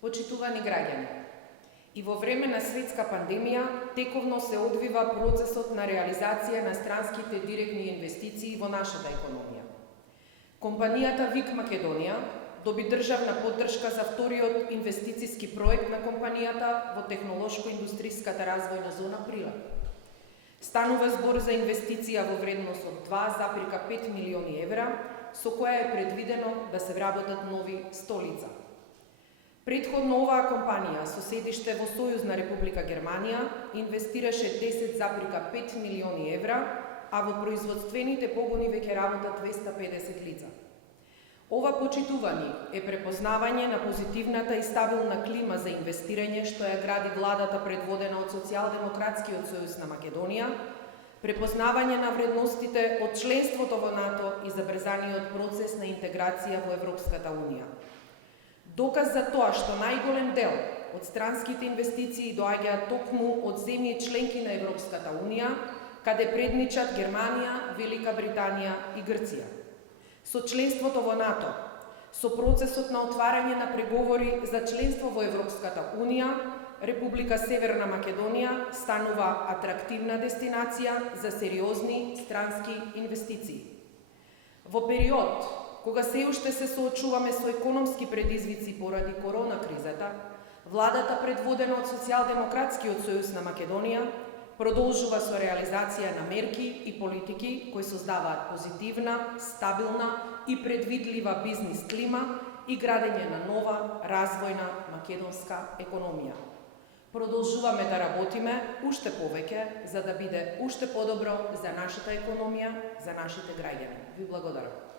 Почитувани граѓани, и во време на светска пандемија тековно се одвива процесот на реализација на странските директни инвестиции во нашата економија. Компанијата ВИК Македонија доби државна поддршка за вториот инвестициски проект на компанијата во технолошко-индустријската развојна зона Прилеп. Станува збор за инвестиција во вредност од 2,5 милиони евра, со која е предвидено да се вработат нови 100 лица. Претходно оваа компанија со седиште во Сојузна Република Германија инвестираше 10,5 милиони евра, а во производствените погони веќе работат 250 лица. Ова почитување е препознавање на позитивната и стабилна клима за инвестирање што ја гради владата предводена од Социјалдемократскиот сојуз на Македонија, препознавање на вредностите од членството во НАТО и забрзаниот процес на интеграција во Европската Унија. Доказ за тоа што најголем дел од странските инвестиции доаѓаат токму од земји членки на Европската Унија, каде предничат Германија, Велика Британија и Грција. Со членството во НАТО, со процесот на отварање на преговори за членство во Европската Унија, Република Северна Македонија станува атрактивна дестинација за сериозни странски инвестиции. Во период кога се уште се соочуваме со економски предизвици поради корона кризата, владата предводена од Социјалдемократскиот сојуз на Македонија продолжува со реализација на мерки и политики кои создаваат позитивна, стабилна и предвидлива бизнис клима и градење на нова, развојна македонска економија. Продолжуваме да работиме уште повеќе за да биде уште подобро за нашата економија, за нашите граѓани. Ви благодарам.